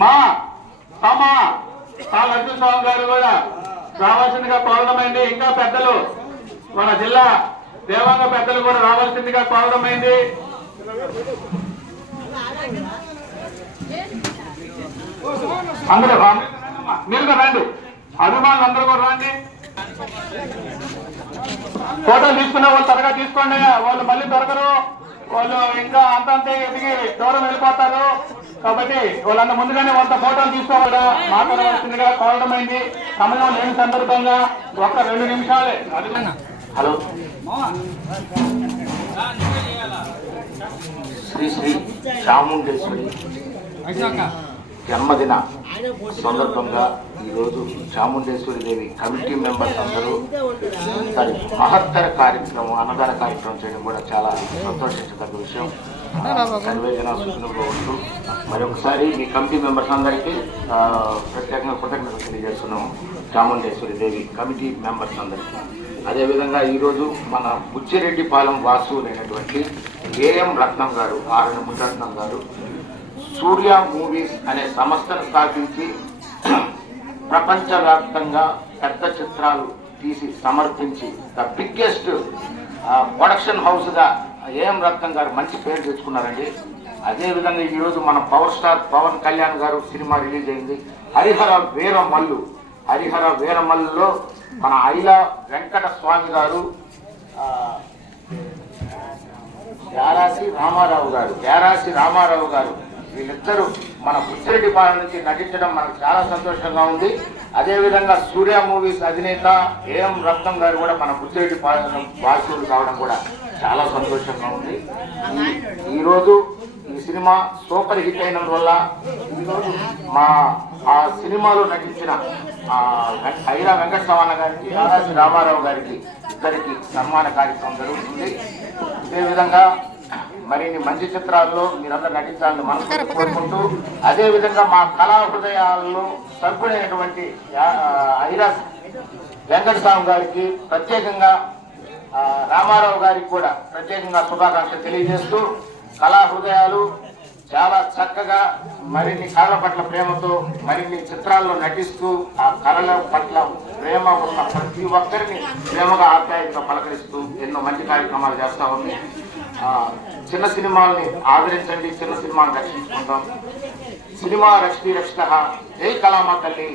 మా లక్ష్మీ స్వామి గారు కూడా రావాల్సిందిగా కోరడమైంది. ఇంకా పెద్దలు మన జిల్లా దేవాంగ పెద్దలు కూడా రావాల్సిందిగా కోరడమైంది. అందరూ మీరు రండి, అభిమానులు అందరూ కూడా రండి. ఫోటోలు తీసుకునే వాళ్ళు త్వరగా తీసుకోండి, వాళ్ళు మళ్ళీ దొరకరు, వాళ్ళు ఇంకా అంతంతే ఎదిగి దూరం వెళ్ళిపోతారు. కాబట్టి వాళ్ళంత ముందుగానే వాళ్ళ ఫోటోలు తీసుకోవాలి, మాట్లాడవలసిందిగా కోరడమైంది. సమయం లేని సందర్భంగా ఒక 2 నిమిషాలే. హలో, శ్రీ శ్రీ చాముండేశ్వరి జన్మదిన సందర్భంగా ఈరోజు చాముండేశ్వరి దేవి కమిటీ మెంబర్స్ అందరూ మహత్తర కార్యక్రమం, అన్నదాన కార్యక్రమం చేయడం కూడా చాలా సంతోషించదగ్గ విషయం. సర్వేజన సూచనగా ఉంటూ మరొకసారి మీ కమిటీ మెంబర్స్ అందరికీ ప్రత్యేకంగా కృతజ్ఞతలు తెలియజేస్తున్నాము. చాముండేశ్వరి దేవి కమిటీ మెంబర్స్ అందరికీ. అదేవిధంగా ఈరోజు మన బుచ్చిరెడ్డిపాలెం వాసు అయినటువంటి ఏఎం రత్నం గారు, ఆర్ఎన్ మునిరత్నం గారు సూర్య మూవీస్ అనే సంస్థను స్థాపించి ప్రపంచవ్యాప్తంగా పెద్ద చిత్రాలు తీసి సమర్పించి ద బిగ్గెస్ట్ ప్రొడక్షన్ హౌస్గా ఏఎం రత్నం గారు మంచి పేరు తెచ్చుకున్నారండి. అదేవిధంగా ఈరోజు మన పవర్ స్టార్ పవన్ కళ్యాణ్ గారు సినిమా రిలీజ్ అయింది హరిహర వీరమల్లులో మన ఐలా వెంకట స్వామి గారు, యారాసి రామారావు గారు వీళ్ళిద్దరూ మన బుచ్చిరెడ్డిపాలెం నుంచి నటించడం మనకు చాలా సంతోషంగా ఉంది. అదేవిధంగా సూర్య మూవీస్ అధినేత ఏఎం రత్నం గారు కూడా మన బుచ్చిరెడ్డిపాలెం వాసులు కావడం కూడా చాలా సంతోషంగా ఉంది. ఈరోజు ఈ సినిమా సూపర్ హిట్ అయిన వల్ల ఈరోజు ఆ సినిమాలో నటించిన ఐరా వెంకటస్వామి గారికి, యారాసి రామారావు గారికి ఇద్దరికి సన్మాన కార్యక్రమం జరుగుతుంది. అదేవిధంగా మరిన్ని మంచి చిత్రాల్లో మీరందరూ నటించాలని మనసు కోరుకుంటూ, అదేవిధంగా మా కళా హృదయాల్లో సభ్యుడైనటువంటి ఐరా వెంకటస్వామి గారికి ప్రత్యేకంగా, రామారావు గారికి కూడా ప్రత్యేకంగా శుభాకాంక్షలు తెలియజేస్తూ, కళా హృదయాలు చాలా చక్కగా మరిన్ని కళల పట్ల ప్రేమతో మరిన్ని చిత్రాల్లో నటిస్తూ ఆ కళల పట్ల ప్రేమ ఉన్న ప్రతి ఒక్కరిని ప్రేమగా ఆప్యాయంగా పలకరిస్తూ ఎన్నో మంచి కార్యక్రమాలు చేస్తా ఉంది. చిన్న సినిమాల్ని ఆదరించండి, చిన్న సినిమాని రక్షించుకుంటాం. సినిమా రక్షిత జై కళామా తల్లి,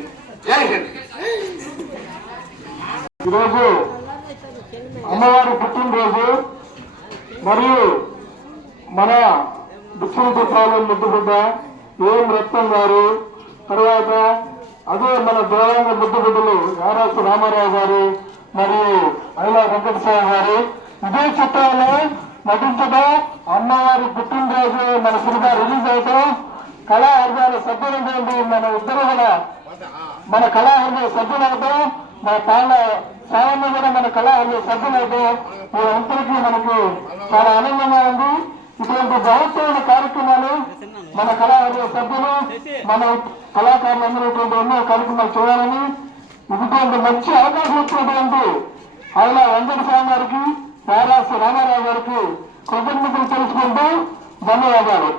జై హింద్. ఈరోజు అమ్మవారి పుట్టినరోజు మరియు మన బుచ్చిరెడ్డిపాలెం ముద్దుబిడ్డ ఏఎం రత్నం గారు, తర్వాత అదే మన దేవాంగ ముద్దుబిడ్డలు యారాసి రామారావు గారు మరియు ఐలా వెంకటస్వామి గారు ఇదే చిత్రాల్లో నటించడం, అమ్మవారి పుట్టినరోజు మన సినిమా రిలీజ్ అవటం, కళా హృదయాల సభ్యులైనటువంటి మన ఇద్దరు కూడా మన కళా హృదయ సభ్యులవటం, మన తాళ్ళ సామాన్య కూడా మన కళా హృదయ సభ్యులవటం వీరందరికీ మనకు చాలా ఆనందంగా ఉంది. ఇటువంటి బహుత్తమైన కార్యక్రమాలు మన కళా హృదయ సభ్యులు, మన కళాకారులందరూ ఇటువంటి ఎన్నో కార్యక్రమాలు చేయాలని, ఇటువంటి మంచి అవకాశం ఇచ్చినటువంటి ఐలా వెంకటస్వామి గారికి, యారాసి రామారావు గారికి కృతజ్ఞతలు తెలుసుకుంటూ ధన్యవాదాలు.